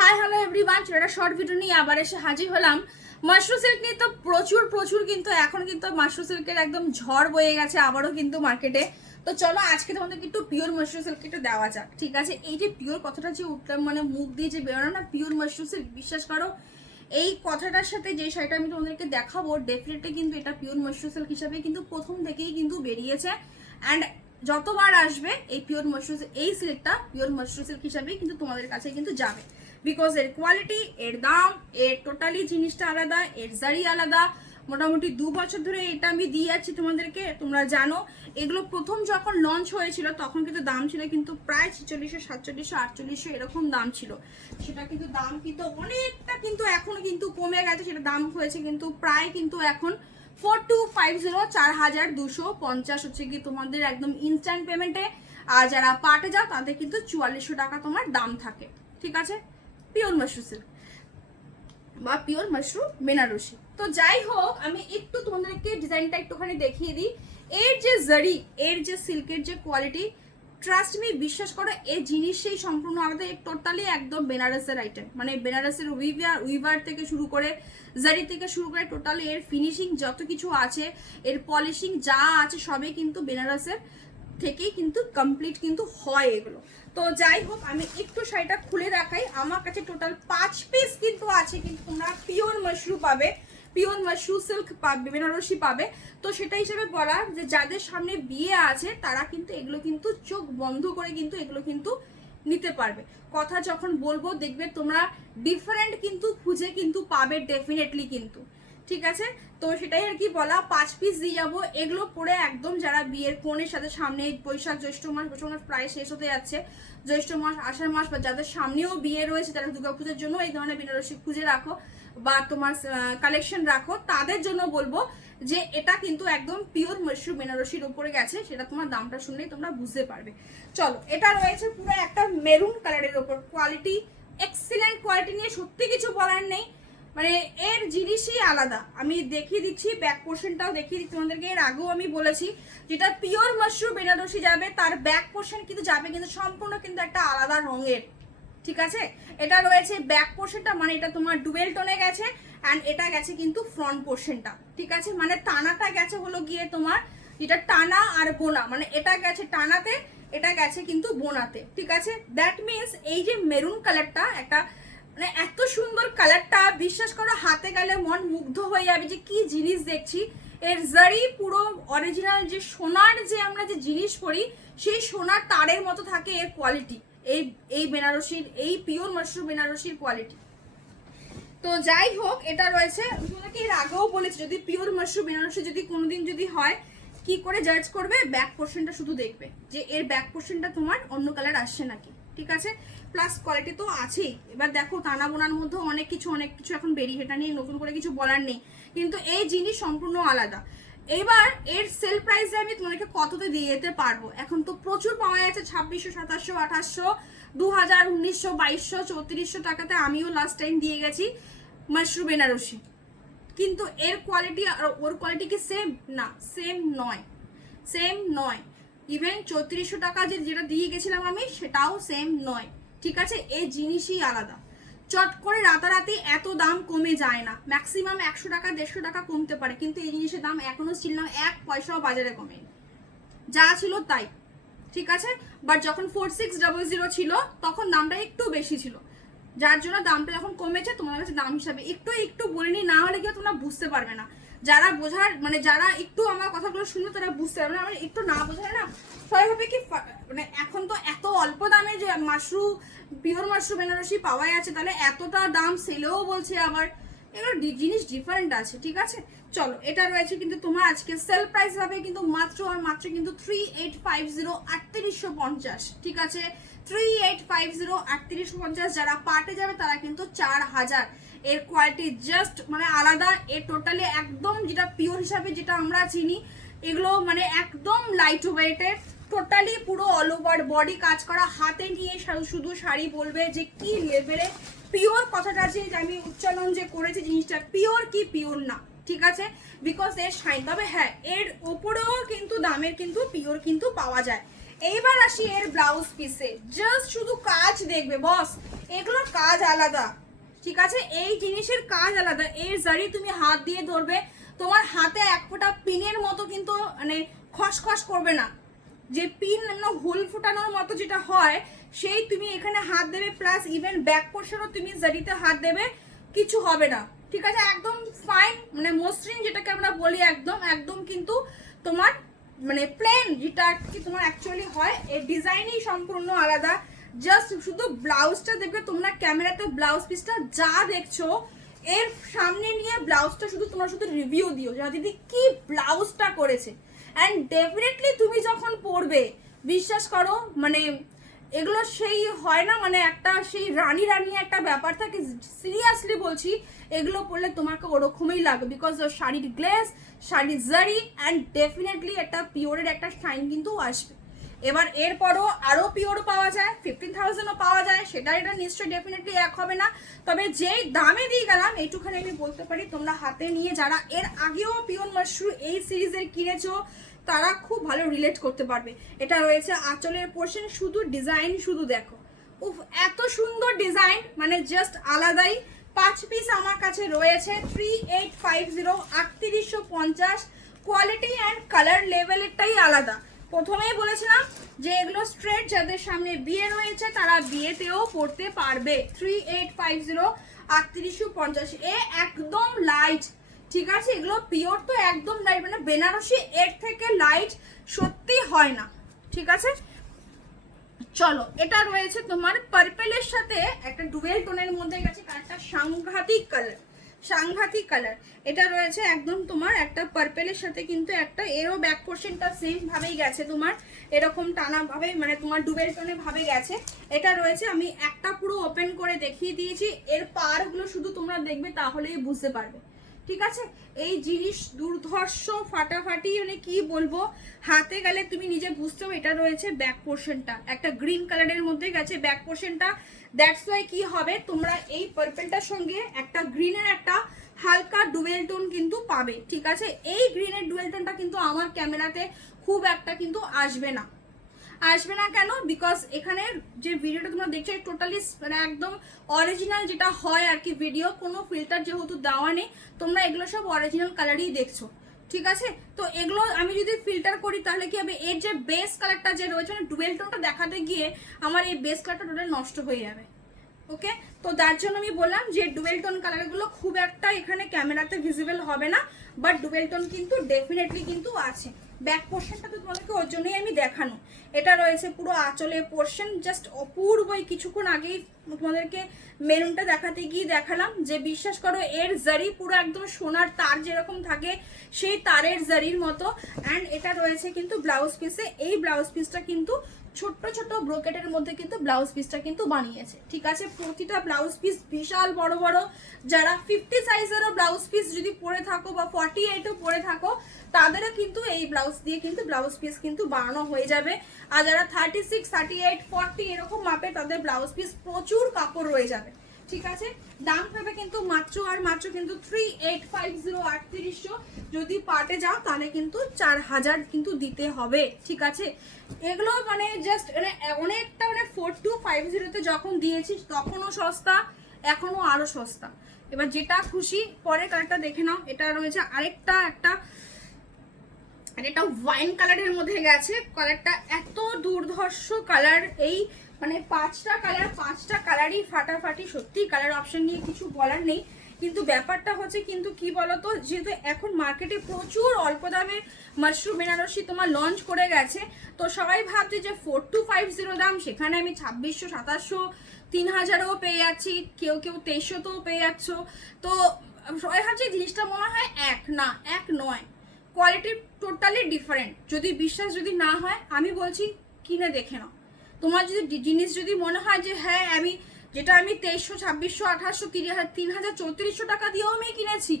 Hi hello everyone, একটা short video নিয়ে আবার এসে হাজির হলাম। মাশরুম সিল্ক নিয়ে তো প্রচুর কিন্তু এখন কিন্তু মাশরুম সিল্কের একদম ঝড় বয়ে গেছে আবারও কিন্তু মার্কেটে। তো চলো আজকে তোমাদেরকে একটু পিওর মাশরুম সিল্ক একটু দেওয়া যাক, ঠিক আছে? এই যে পিওর কথাটা যে উঠলাম, মানে মুখ দিয়ে যে বেরোনো না পিওর মাশরুম সিল্ক, বিশ্বাস করো এই কথাটার সাথে যে শাড়িটা আমি তোমাদেরকে দেখাবো ডেফিনেটলি কিন্তু এটা পিওর মাশরুম সিল্ক হিসাবে কিন্তু প্রথম থেকেই কিন্তু বেরিয়েছে। অ্যান্ড যতবার আসবে এই পিওর মাশরুম এই সিল্কটা পিওর মাশরুম সিল্ক হিসাবেই কিন্তু তোমাদের কাছে কিন্তু যাবে, বিকজ এর কোয়ালিটি, এর দাম, এর টোটালি জিনিসটা আলাদা, এর জারি আলাদা। মোটামুটি 2 বছর ধরে এটা আমি দিয়ে যাচ্ছি তোমাদেরকে, তোমরা জানো। এগুলো প্রথম যখন লঞ্চ হয়েছিল তখন কিন্তু দাম ছিল কিন্তু প্রায় 4600, 4700, 4800 এরকম দাম ছিল। সেটা কিন্তু দাম কিন্তু অনেকটা কিন্তু এখন কিন্তু কমে গেছে, সেটা দাম হয়েছে কিন্তু প্রায় কিন্তু এখন 4250, 4250 হচ্ছে কি তোমাদের একদম ইনস্ট্যান্ট পেমেন্টে। আর যারা পার্টে যাও তাদের কিন্তু 4400 টাকা তোমার দাম থাকে, ঠিক আছে? পিওর মাশরুম সিল্ক বা পিওর মাশরুম বেনারসি। তো যাই হোক, আমি একটু তোমাদেরকে ডিজাইনটা একটুখানি দেখিয়ে দিই। এর যে জারি, এর যে সিল্কের যে কোয়ালিটি, ট্রাস্ট মি, বিশ্বাস করো এই জিনিসই সম্পূর্ণ আলাদা। টোটালি একদম বেনারসের আইটেম, মানে বেনারসের উইভার থেকে শুরু করে জারি থেকে শুরু করে টোটালি এর ফিনিশিং যত কিছু আছে, এর পলিশিং যা আছে সবই কিন্তু বেনারসের থেকেই কিন্তু কমপ্লিট কিন্তু হয় এগুলো। তো যাই হোক, আমি একটু শাড়িটা খুলে দেখাই। আমার কাছে টোটাল 5 পিস কিন্তু আছে, কিন্তু তোমরা পিওর মাশরুম পাবে, পিওর মাশরুম সিল্ক পাবে, বেনারসি পাবে। তো সেটা হিসেবে বলা যে যাদের সামনে বিয়ে আছে তারা কিন্তু এগুলো কিন্তু চোখ বন্ধ করে কিন্তু এগুলো কিন্তু নিতে পারবে। কথা যখন বলবো দেখবে তোমরা ডিফারেন্ট কিন্তু খুঁজে কিন্তু পাবে ডেফিনেটলি কিন্তু, ঠিক আছে? তো সেটাই আর কি বলা, 5 পিস দিয়ে যাবো। এগুলো পরে একদম যারা বিয়ের কনের সাথে সামনে বৈশাখ জ্যৈষ্ঠ মাস প্রায় শেষ হতে যাচ্ছে, জ্যৈষ্ঠ মাস আষাঢ় মাস, বা যাদের সামনেও বিয়ে রয়েছে তারা দুর্গাপূজার জন্য এই ধরনের বেনারসি খুঁজে রাখো বা তোমার কালেকশন রাখো, তাদের জন্য বলবো যে এটা কিন্তু একদম পিওর মাশরুম বেনারসির উপরে গেছে। সেটা তোমার দামটা শুনলেই তোমরা বুঝতে পারবে। চলো, এটা রয়েছে পুরো একটা মেরুন কালারের উপর, কোয়ালিটি এক্সিলেন্ট কোয়ালিটি নিয়ে সত্যি কিছু বলার নেই, মানে এর জিনিসই আলাদা। আমি দেখিয়ে দিচ্ছি, ব্যাক পোর্শনটাও দেখিয়ে দিচ্ছি তোমাদেরকে। এর আগেও আমি বলেছি যেটা পিওর মাশরুম বেনারসি যাবে তার ব্যাক পোর্শন কিন্তু যাবে কিন্তু সম্পূর্ণ কিন্তু একটা আলাদা রঙের, ঠিক আছে? এটা রয়েছে ব্যাক পোর্শনটা, মানে এটা তোমার ডুয়েল টোনে গেছে, অ্যান্ড এটা গেছে কিন্তু ফ্রন্ট পোর্শনটা, ঠিক আছে? মানে টানাটা গেছে হলো গিয়ে তোমার যেটা টানা আর বোনা, মানে এটা গেছে টানাতে, এটা গেছে কিন্তু বোনাতে, ঠিক আছে? দ্যাট মিনস এই যে মেরুন কালারটা একটা, মানে এত সুন্দর কালারটা, বিশ্বাস করো হাতে গেলে মন মুগ্ধ হয়ে যাবে যে কি জিনিস দেখছি। এর জারি পুরো অরিজিনাল যে সোনার যে আমরা যে জিনিস পরি সেই সোনার তারের মতো থাকে এর কোয়ালিটি, এই এই বেনারসির, এই পিওর মাশরুম বেনারসির কোয়ালিটি। তো যাই হোক, এটা রয়েছে, তোমাকে এর আগেও বলেছি যদি পিওর মাশরুম বেনারসি যদি কোনোদিন যদি হয়, কি করে জাজ করবে? ব্যাক পোর্শনটা শুধু দেখবে যে এর ব্যাক পোর্শনটা তোমার অন্য কালার আসছে নাকি, ঠিক আছে? প্লাস কোয়ালিটি তো আছেই। এবার দেখো টানা বোনার মধ্যে অনেক কিছু এখন বেরিয়ে, এটা নিয়ে নতুন করে কিছু বলার নেই, কিন্তু এই জিনিস সম্পূর্ণ আলাদা। এবার এর সেল প্রাইসে আমি তোমাদেরকে কততে দিয়ে যেতে পারবো? এখন তো প্রচুর পাওয়া যাচ্ছে 2600, 2700, 2800, 2000, 1900, 2200, 3400 টাকাতে আমিও লাস্ট টাইম দিয়ে গেছি মাশরুম বেনারসি। কিন্তু এর কোয়ালিটি আর ওর কোয়ালিটি কি সেম? না, সেম নয়, সেম নয়। ইভেন 3400 টাকা যেটা দিয়ে গেছিলাম আমি সেটাও সেম নয়, ঠিক আছে? এই জিনিসই আলাদা। চট করে রাতারাতি এত দাম কমে যায় না, ম্যাক্সিমাম 100 টাকা 150 টাকা কমতে পারে, কিন্তু এই জিনিসের দাম এখনো ছিল না 1 পয়সাও বাজারে কমেনি, যা ছিল তাই, ঠিক আছে? বাট যখন 4600 ছিল তখন দামটা একটু বেশি ছিল, যার জন্য দামটা যখন কমেছে তোমার কাছে দাম হিসাবে একটু বলিনি, না হলে কেউ তোমরা বুঝতে পারবে না। যারা বোঝার, মানে যারা একটু আমার কথাগুলো শুনবে তারা বুঝতে পারবে না, মানে একটু না বোঝায় না সবাই ভাবে কি মানে এখন তো এত অল্প দামে যে মাশরুম পিওর মাশরুম বেনারসি পাওয়া যাচ্ছে, তাহলে এতটা দাম সেলেও বলছে আবার, এগুলো জিনিস ডিফারেন্ট আছে, ঠিক আছে? চলো, এটা রয়েছে কিন্তু তোমার আজকে সেল প্রাইস হবে কিন্তু মাত্র আর মাত্র কিন্তু 3850, 3850, ঠিক আছে? 3850, 3850। যারা পার্টে যাবে তারা কিন্তু 4000। এর কোয়ালিটি জাস্ট মানে আলাদা, এর টোটালি একদম যেটা পিওর হিসাবে যেটা আমরা চিনি, এগুলো মানে একদম লাইট ওয়েটের, টোটালি পুরো অল ওভার বডি কাজ করা, হাতে নিয়ে শুধু শাড়ি বলবে যে কি লেভেলে পিওর কথাটা যে আমি উচ্চারণ যে করেছি জিনিসটা পিওর কি পিওর না, ঠিক আছে? বিকজ এর শাইন, তবে হ্যাঁ এর ওপরেও কিন্তু দামের কিন্তু পিওর কিন্তু পাওয়া যায়। এইবার আসি এর ব্লাউজ পিসে, জাস্ট শুধু কাজ দেখবে বস, এগুলোর কাজ আলাদা, ঠিক আছে? এই জিনিসের কাজ আলাদা। এর জারি তুমি হাত দিয়ে ধরবে, তোমার হাতে এক ফোঁটা পিনের মতো কিন্তু মানে খসখস করবে না, যে পিন হুল ফুটানোর মতো যেটা হয় সেই তুমি এখানে হাত দেবে, প্লাস ইভেন ব্যাক পোর্শনও তুমি জারিতে হাত দেবে, কিছু হবে না, ঠিক আছে? একদম ফাইন, মানে মসৃণ যেটাকে আমরা বলি, একদম একদম কিন্তু তোমার মানে প্লেন যেটা কি তোমার অ্যাকচুয়ালি হয়, এর ডিজাইনই সম্পূর্ণ আলাদা। জাস্ট শুধু ব্লাউজটা দেখবে তোমরা ক্যামেরাতে, ব্লাউজ পিসটা যা দেখছো এর সামনে নিয়ে ব্লাউজটা শুধু তোমরা শুধু রিভিউ দিও যে দিদি কি ব্লাউজটা করেছে। অ্যান্ড ডেফিনেটলি তুমি যখন পরবে বিশ্বাস করো, মানে এগুলো সেই হয় না, মানে একটা সেই রানী রানী একটা ব্যাপার থাকে, সিরিয়াসলি বলছি, এগুলো পরলে তোমাকে ওরকমই লাগবে, বিকজ শাড়ির গ্লেজ, শাড়ির জারি, অ্যান্ড ডেফিনেটলি একটা পিওরের একটা শাইন কিন্তু আসবে। এবার এরপরও আরও পিওর পাওয়া যায়, 15,000ও পাওয়া যায়, সেটা এটা নিশ্চয়ই ডেফিনেটলি এক হবে না, তবে যেই দামে দিয়ে গেলাম এইটুখানে আমি বলতে পারি তোমরা হাতে নিয়ে যারা এর আগেও পিওর মাশরু এই সিরিজের কিনেছো তারা খুব ভালো রিলেট করতে পারবে। এটা রয়েছে আঁচলের পোর্শন, শুধু ডিজাইন শুধু দেখো, উফ এত সুন্দর ডিজাইন, মানে জাস্ট আলাদাই। 5 পিস আমার কাছে রয়েছে, 3850, 3850, কোয়ালিটি অ্যান্ড কালার লেভেলেরটাই আলাদা। প্রথমেই বলেছিলাম যে এগুলো স্ট্রেট, যাদের সামনে বিয়ে রয়েছে তারা বিয়েতেও পড়তে পারবে। 3850, 3850, এ একদম লাইট, ঠিক আছে? এগুলো পিওর তো একদম লাইট, মানে বেনারসি এর থেকে লাইট সত্যি হয় না, ঠিক আছে? চলো, এটা রয়েছে তোমার পার্পেলের সাথে একটা ডুয়েল টোনের মধ্যে গেছে, কালারটা সাংঘাতিক কালার, সাংঘাতিক কালার। এটা রয়েছে একদম তোমার একটা পার্পেলের সাথে কিন্তু একটা, এরও ব্যাক পোর্শনটা সেম ভাবেই গেছে তোমার, এরকম টানা ভাবে, মানে তোমার ডুবেল টোনে ভাবে গেছে। এটা রয়েছে, আমি একটা পুরো ওপেন করে দেখিয়ে দিয়েছি, এর পারগুলো শুধু তোমরা দেখবে তাহলেই বুঝতে পারবে, ঠিক আছে? এই জিনিস দুর্ধর্ষ ফাটাফাটি, মানে কি বলবো, হাতে গেলে তুমি নিজে বুঝতে হবে। এটা রয়েছে ব্যাক পোর্শনটা, একটা গ্রিন কালারের মধ্যে গেছে ব্যাক পোর্শনটা, দ্যাটস ওয়াই কি হবে তোমরা এই পার্পলটার সঙ্গে একটা গ্রিনের একটা হালকা ডুয়েল টোন কিন্তু পাবে, ঠিক আছে? এই গ্রিনের ডুয়েল টোনটা কিন্তু আমার ক্যামেরাতে খুব একটা কিন্তু আসবে না, আসবে না কেন? বিকজ এখানে যে ভিডিওটা তোমরা দেখছো টোটালি মানে একদম অরিজিনাল যেটা হয় আর কি ভিডিও, কোনো ফিল্টার যেহেতু দেওয়া নেই, তোমরা এগুলো সব অরিজিনাল কালারই দেখছো, ঠিক আছে? তো এগুলো আমি যদি ফিল্টার করি তাহলে কি হবে, এর যে বেস কালারটা যে রয়েছে মানে ডুয়েল টোনটা দেখাতে গিয়ে আমার এই বেস কালারটা টোটাল নষ্ট হয়ে যাবে, ওকে? তো তার জন্য আমি বললাম যে ডুয়েল টোন কালারগুলো খুব একটা এখানে ক্যামেরাতে ভিজিবল হবে না, বাট ডুয়েল টোন কিন্তু ডেফিনেটলি কিন্তু আছে। ব্যাক পোর্শনটা তো তোমাদেরকে ওর জন্যই আমি দেখানো। এটা রয়েছে পুরো আঁচলের পোর্শন, জাস্ট অপূর্বই, কিছুক্ষণ আগেই তোমাদেরকে মেরুনটা দেখাতে গিয়ে দেখালাম যে বিশ্বাস করো এর জারি পুরো একদম সোনার তার যেরকম থাকে সেই তারের জারির মতো। অ্যান্ড এটা রয়েছে কিন্তু ব্লাউজ পিসে, এই ব্লাউজ পিসটা কিন্তু ছোট্ট ছোট ব্রোকেটের মধ্যে কিন্তু ব্লাউজ পিসটা কিন্তু বানিয়েছে, ঠিক আছে? প্রতিটা ব্লাউজ পিস বিশাল বড় বড়, যারা 50 সাইজেরও ব্লাউজ পিস যদি পরে থাকো বা 48ও পরে থাকো তাদেরও কিন্তু এই ব্লাউজ দিয়ে কিন্তু ব্লাউজ পিস কিন্তু বানানো হয়ে যাবে। আর যারা 36, 38, 40 এরকম মাপে তাদের ব্লাউজ পিস প্রচুর কাপড় রয়ে যাবে, ঠিক আছে? দাম পাবে কিন্তু মাত্র আর মাত্র কিন্তু 3850, 3800, যদি পার্টে যাও তাহলে কিন্তু 4000 কিন্তু দিতে হবে, ঠিক আছে? এগুলো মানে জাস্ট মানে অনেকটা, মানে 4250-তে যখন দিয়েছি তখনও সস্তা, এখনও আরও সস্তা। এবার যেটা খুশি পরের কালারটা দেখে নাও। এটা রয়েছে আরেকটা একটা, এটা ওয়াইন কালারের মধ্যে গেছে, কালারটা এত দুর্ধর্ষ কালার, এই মানে 5টা কালার, 5টা কালারই ফাটাফাটি, সত্যি কালার অপশন নিয়ে কিছু বলার নেই। কিন্তু ব্যাপারটা হচ্ছে কিন্তু কি বলতো, যেহেতু এখন মার্কেটে প্রচুর অল্প দামে মাশরুম বেনারসি তোমার লঞ্চ করে গেছে, তো সবাই ভাবছে যে 4250 দাম, সেখানে আমি 2600, 2700, 3000ও পেয়ে যাচ্ছি, কেউ কেউ 2300তেও পেয়ে যাচ্ছ। তো সবাই ভাবছে জিনিসটা মনে হয় এক, না এক নয়, কোয়ালিটি টোটালি ডিফারেন্ট। যদি বিশ্বাস যদি না হয় আমি বলছি কিনে দেখে নাও। তোমার যদি জিনিস যদি মনে হয় যে হ্যাঁ আমি যেটা আমি 2300, 2600, 2800, 3000, 3400 টাকা দিয়েও আমি কিনেছি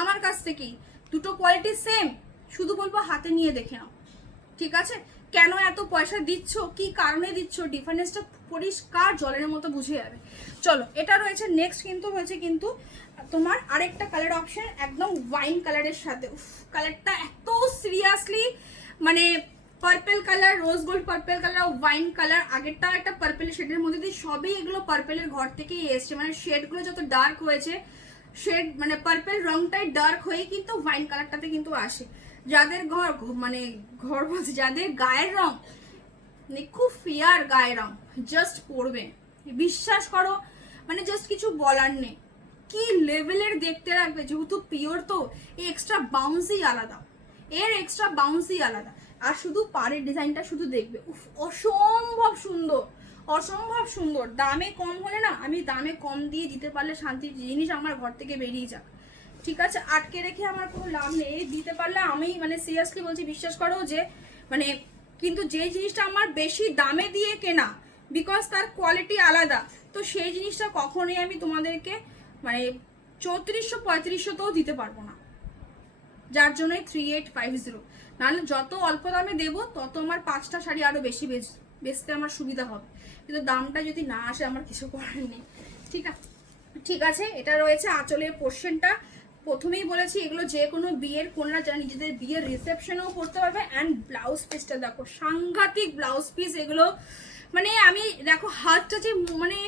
আমার কাছ থেকেই, দুটো কোয়ালিটি সেম, শুধু বলবো হাতে নিয়ে দেখে নাও, ঠিক আছে? কেন এত পয়সা দিচ্ছ, কি কারণে দিচ্ছ, ডিফারেন্সটা পরিষ্কার জলের মতো বুঝে যাবে। চলো, এটা রয়েছে নেক্সট, কিন্তু হয়েছে কিন্তু তোমার আরেকটা কালার অপশন একদম ওয়াইন কালারের সাথে। কালারটা এত সিরিয়াসলি মানে purple colour, rose gold purple colour, wine colour, আগেরটাও একটা পার্পেল শেডের মধ্যে দিয়ে, সবই এগুলো পার্পেলের ঘর থেকেই এসছে। মানে শেডগুলো যত ডার্ক হয়েছে, শেড মানে পার্পেল রংটাই ডার্ক হয়ে কিন্তু ওয়াইন কালারটাতে কিন্তু আসে। যাদের ঘর বলছে, যাদের গায়ের রং মানে খুব ফেয়ার গায়ের রং, জাস্ট পরবে, বিশ্বাস করো, মানে জাস্ট কিছু বলার নেই। কি লেভেলের দেখতে লাগবে, যেহেতু পিওর তো এক্সট্রা বাউন্সই আলাদা, এর এক্সট্রা বাউন্সই আলাদা। আর শুধু পাড়ের ডিজাইনটা শুধু দেখবে, উফ অসম্ভব সুন্দর, অসম্ভব সুন্দর। দামে কম হলে না, আমি দামে কম দিয়ে দিতে পারলে শান্তির জিনিস আমার ঘর থেকে বেরিয়ে যাক, ঠিক আছে? আটকে রেখে আমার কোনো লাভ নেই, দিতে পারলে আমি মানে সিরিয়াসলি বলছি, বিশ্বাস করো যে মানে, কিন্তু যে জিনিসটা আমার বেশি দামে দিয়ে কেনা, বিকজ তার কোয়ালিটি আলাদা, তো সেই জিনিসটা কখনোই আমি তোমাদেরকে মানে 3400-3500তেও দিতে পারবো না, যার জন্যই 3850। নাহলে যত অল্প দামে দেবো তত আমার 5টা শাড়ি আরও বেশি বেচতে আমার সুবিধা হবে, কিন্তু দামটা যদি না আসে আমার কিছু করার নেই, ঠিক আছে? এটা রয়েছে আঁচলের পোর্শনটা। প্রথমেই বলেছি এগুলো যে কোনো বিয়ের কন্যা যারা নিজেদের বিয়ের রিসেপশনেও করতে পারবে। অ্যান্ড ব্লাউজ পিসটা দেখো, সাংঘাতিক ব্লাউজ পিস এগুলো। মানে আমি দেখো হাতটা যে মানে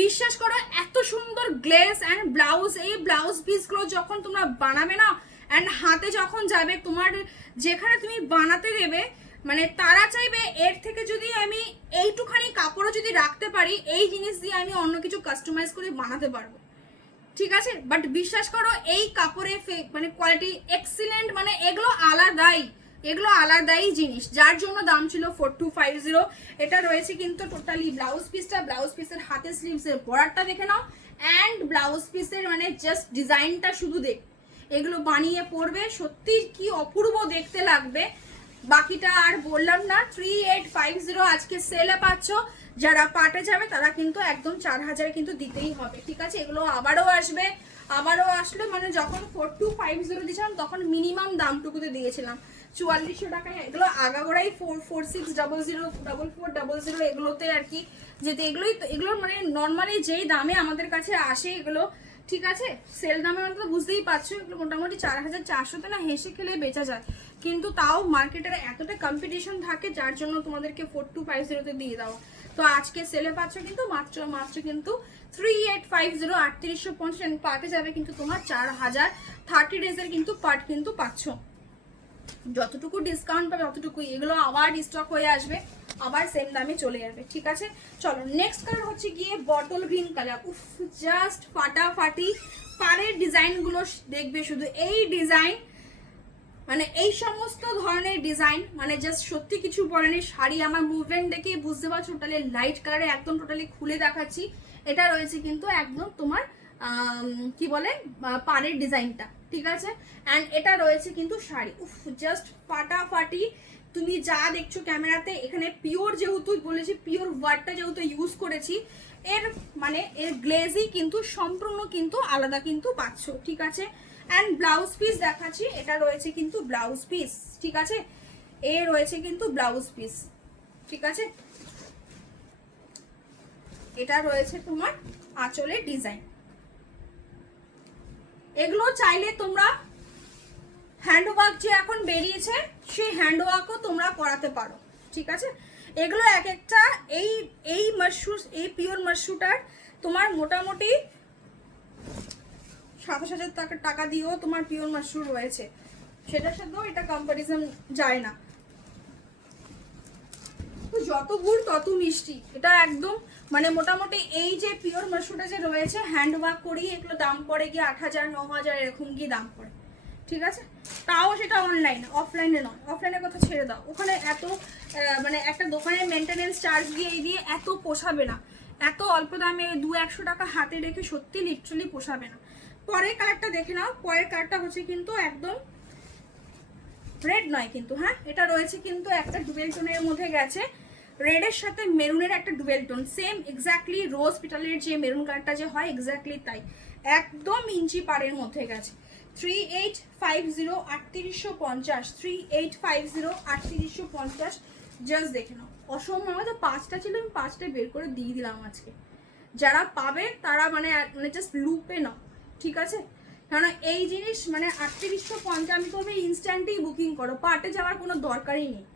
বিশ্বাস করো এত সুন্দর গ্লেজ অ্যান্ড ব্লাউজ, এই ব্লাউজ পিসগুলো যখন তোমরা বানাবে না অ্যান্ড হাতে যখন যাবে, তোমার যেখানে তুমি বানাতে দেবে মানে তারা চাইবে এর থেকে যদি আমি এইটুখানি কাপড়ও যদি রাখতে পারি, এই জিনিস দিয়ে আমি অন্য কিছু কাস্টমাইজ করে বানাতে পারবো, ঠিক আছে? বাট বিশ্বাস করো এই কাপড়ে মানে কোয়ালিটি এক্সিলেন্ট, মানে এগুলো আলাদাই জিনিস, যার জন্য দাম ছিল 4250। এটা রয়েছে কিন্তু টোটালি ব্লাউজ পিসটা, ব্লাউজ পিসের হাতে স্লিভসের বর্ডারটা দেখে নাও, অ্যান্ড ব্লাউজ পিসের মানে জাস্ট ডিজাইনটা শুধু দেখ, এগুলো বানিয়ে পরবে, সত্যি কি অপূর্ব দেখতে লাগবে। বাকিটা আর বললাম না। 3850 আজকে সেলে পাচ্ছ, যারা পাটে যাবে তারা কিন্তু একদম 4000 কিন্তু দিতেই হবে, ঠিক আছে? এগুলো আবারও আসলে মানে যখন 4250 দিয়েছিলাম তখন মিনিমাম দামটুকুতে দিয়েছিলাম 4400 টাকায়। এগুলো আগাগোড়াই 4600, 4400 এগুলোতে আর কি, যেতে এগুলোর মানে নর্মালি যেই দামে আমাদের কাছে আসে এগুলো, ঠিক আছে? সেল দামে মানে তো বুঝতেই পারছো, এগুলো মোটামুটি 4400-তে না হেসে খেলে বেচা যায়, কিন্তু তাও মার্কেটের এতটা কম্পিটিশন থাকে যার জন্য তোমাদেরকে 4250-তে দিয়ে দেওয়া। তো আজকে সেলে পাচ্ছ কিন্তু মাত্র কিন্তু 3850, 3850 পার্টে যাবে কিন্তু তোমার 4000, 30 ডেজের কিন্তু পার্ট কিন্তু পাচ্ছ। যতটুকু ডিসকাউন্ট পাবে ততটুকুই, এগুলো আবার স্টক হয়ে আসবে, আবার সেম দামে চলে যাবে, ঠিক আছে? চলো নেক্সট কালার হচ্ছে গিয়ে বটল গ্রিন কালার। উফ জাস্ট ফাটাফাটি পাড়ের ডিজাইনগুলো দেখবে, শুধু এই ডিজাইন মানে এই সমস্ত ধরনের ডিজাইন মানে জাস্ট সত্যি কিছু বলেনি। শাড়ি আমার মুভমেন্ট দেখে বুঝতে পারছো, টোটালি লাইট কালারে একদম টোটালি খুলে দেখাচ্ছি। এটা রয়েছে কিন্তু একদম তোমার কি বলে পাড়ের ডিজাইনটা, ঠিক আছে? অ্যান্ড এটা রয়েছে কিন্তু শাড়ি, উফ জাস্ট ফাটাফাটি। তুমি যা দেখছো ক্যামেরাতে, এখানে পিওর যেহেতু বলেছি, পিওর ওয়ার্ডটা যেহেতু ইউজ করেছি, এর মানে এর গ্লেজই কিন্তু সম্পূর্ণ কিন্তু আলাদা কিন্তু পাচ্ছ, ঠিক আছে? অ্যান্ড ব্লাউজ পিস দেখাচ্ছি, এটা রয়েছে কিন্তু ব্লাউজ পিস, ঠিক আছে? এ রয়েছে কিন্তু ব্লাউজ পিস, ঠিক আছে? এটা রয়েছে তোমার আঁচলের ডিজাইন। এগুলো চাইলে তোমরা হ্যান্ডওয়ার্ক যে এখন বেরিয়েছে সেই হ্যান্ডওয়ার্কও তোমরা করাতে পারো, ঠিক আছে? এগুলো এক একটা এই মাশরুম, এই পিওর মাশরুমটার তোমার মোটামুটি 27,000 টাকা দিয়েও তোমার পিওর মাশরুম রয়েছে, সেটার সাথেও এটা কম্পারিজন যায় না। তো যত গুড় তত মিষ্টি, এটা একদম মানে মোটামুটি এই যে পিওর মাশরুমটা যে রয়েছে হ্যান্ড ওয়ার্ক করিয়ে এগুলো দাম পড়ে গিয়ে 8,000, 9,000 এরকম গিয়ে দাম পড়ে, ঠিক আছে? তাও সেটা অনলাইন, অফলাইনে নয়। অফলাইনের কথা ছেড়ে দাও, ওখানে এত মানে একটা দোকানের মেনটেনেন্স চার্জ দিয়ে এত পোষাবে না, এত অল্প দামে 200-100 টাকা হাতে রেখে সত্যি লিটারালি পোষাবে না। পরের কালারটা দেখে নাও, পরের কালারটা হচ্ছে কিন্তু একদম রেড নয় কিন্তু, হ্যাঁ এটা রয়েছে কিন্তু একটা ডুয়েল টোনের মধ্যে গেছে, রেডের সাথে মেরুনের একটা ডুয়েল টোন, সেম এক্স্যাক্টলি রোজ পিটালের যে মেরুন কালারটা যে হয় এক্স্যাক্টলি তাই, একদম ইঞ্চি পাড়ের মধ্যে গেছে। 3850, 3850, 3850, 3850, জাস্ট দেখে নাও। অসম্ভব, আমাদের 5টা ছিল, আমি 5টা বের করে দিয়ে দিলাম আজকে। যারা পাবে তারা মানে জাস্ট লুপে নাও, ঠিক আছে? কারণ এই জিনিস মানে 3850 আমি করবে ইনস্ট্যান্টই বুকিং করো, পার্টে যাওয়ার কোনো দরকারই নেই,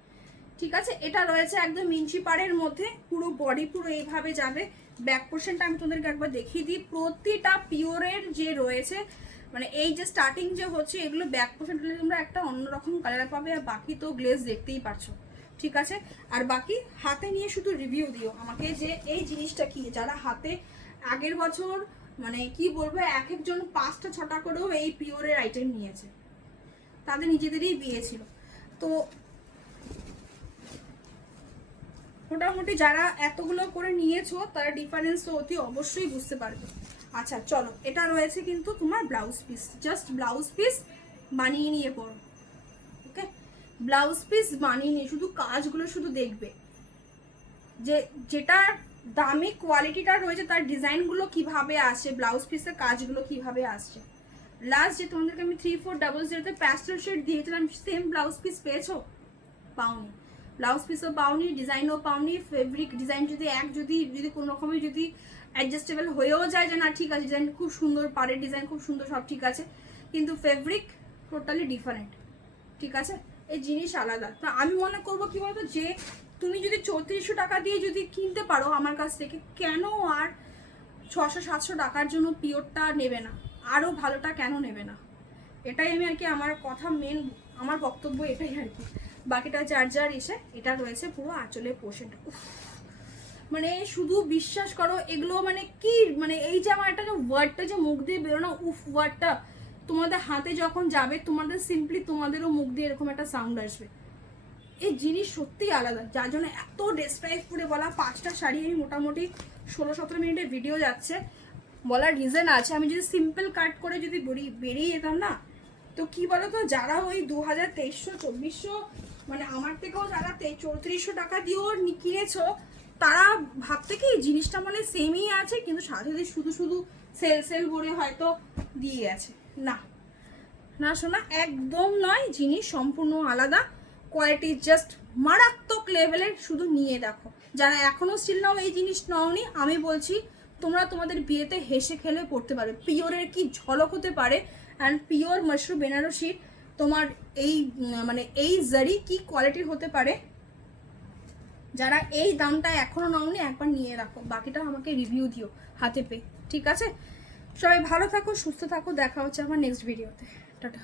ঠিক আছে, এটা রয়েছে একদম ইঞ্চি পাড়ের মধ্যে, পুরো বডি পুরো এইভাবে যাবে। ব্যাক পোর্শনটা আমি তোমাদেরকে একবার দেখিয়ে দিই। প্রতিটা পিওরের যে রয়েছে মানে এই যে স্টার্টিং যে হচ্ছে এগুলো ব্যাক পোর্শনটা তোমরা একটা অন্যরকম কালার পাবে, আর বাকি তো গ্লেজ দেখতেই পারছো। ঠিক আছে, আর বাকি হাতে নিয়ে শুধু রিভিউ দিও আমাকে যে এই জিনিসটা কি। যারা হাতে আগের বছর মানে কি বলবো এক একজন 5টা 6টা করেও এই পিওরের আইটেম নিয়েছে, তাদের নিজেদেরই বিয়ে ছিল। তো মোটামুটি যারা এতগুলো করে নিয়েছো তারা ডিফারেন্স তো অতি অবশ্যই বুঝতে পারবে। আচ্ছা চলো, এটা রয়েছে কিন্তু তোমার blouse piece, just blouse piece বানিয়ে নিয়ে পড়ো। ওকে, ব্লাউজ পিস বানিয়ে নিয়ে শুধু কাজগুলো শুধু দেখবে যে যেটা দামি কোয়ালিটিটা রয়েছে তার ডিজাইনগুলো কিভাবে আসে, ব্লাউজ পিসের কাজগুলো কিভাবে আসছে। লাস্ট যে তোমাদেরকে আমি 3400 প্যাস্টেল শেড দিয়েছিলাম, সেম ব্লাউজ পিস পেয়েছো? পাওনি। ব্লাউজ পিসও পাওনি, ডিজাইনও পাওনি। ফেব্রিক ডিজাইন যদি কোনো রকমের যদি অ্যাডজাস্টেবল হয়েও যায় যে না ঠিক আছে ডিজাইন খুব সুন্দর, পাড়ের ডিজাইন খুব সুন্দর, সব ঠিক আছে, কিন্তু ফেব্রিক টোটালি ডিফারেন্ট। ঠিক আছে, এই জিনিস আলাদা। তো আমি মনে করবো কি বলতো, যে তুমি যদি 3400 টাকা দিয়ে যদি কিনতে পারো আমার কাছ থেকে, কেন আর 600-700 টাকার জন্য পিওরটা নেবে না, আরও ভালোটা কেন নেবে না? এটাই আমি আর কি আমার কথা, মেন আমার বক্তব্য এটাই আর কি। বাকিটা যার যার এসে। এটা রয়েছে পুরো আঁচলের পোর্শনটা, মানে শুধু বিশ্বাস করো এগুলো মানে কি, মানে এই যে আমার একটা যে ওয়ার্ডটা যে মুখ দিয়ে বেরোনো উফ ওয়ার্ডটা, তোমাদের হাতে যখন যাবে তোমাদের সিম্পলি তোমাদেরও মুখ দিয়ে এরকম একটা সাউন্ড আসবে। এই জিনিস সত্যিই আলাদা, যার জন্য এত ডেসক্রাইব করে বলা। 5টা শাড়ি আমি মোটামুটি 16-17 মিনিটের ভিডিও যাচ্ছে, বলার রিজন আছে। আমি যদি সিম্পল কাট করে যদি বেরিয়ে যেতাম না, তো কি বলতো, যারা ওই 2300-2400 মানে আমার থেকেও যারা 3400 টাকা দিয়েও কিনেছো, তারা ভাবতে কি জিনিসটা মানে সেমই আছে, কিন্তু সাথে শুধু শুধু সেল করে হয়তো দিয়ে গেছে। না না শোনা, একদম নয়, জিনিস সম্পূর্ণ আলাদা। কোয়ালিটি জাস্ট মারাত্মক লেভেলের, শুধু নিয়ে দেখো। যারা এখনও স্টিল নাও এই জিনিস নাওনি, আমি বলছি তোমরা তোমাদের বিয়েতে হেসে খেলে পড়তে পারবে পিওরের কি ঝলক হতে পারে। অ্যান্ড পিওর মাশরুম বেনারসি তোমার এই মানে এই জারি কি কোয়ালিটির হতে পারে। যারা এই দামটা এখনও নাওনি একবার নিয়ে রাখো, বাকিটা আমাকে রিভিউ দিও হাতে পেয়ে। ঠিক আছে, সবাই ভালো থাকো, সুস্থ থাকো, দেখা হচ্ছে আমার নেক্সট ভিডিওতে। টাটা।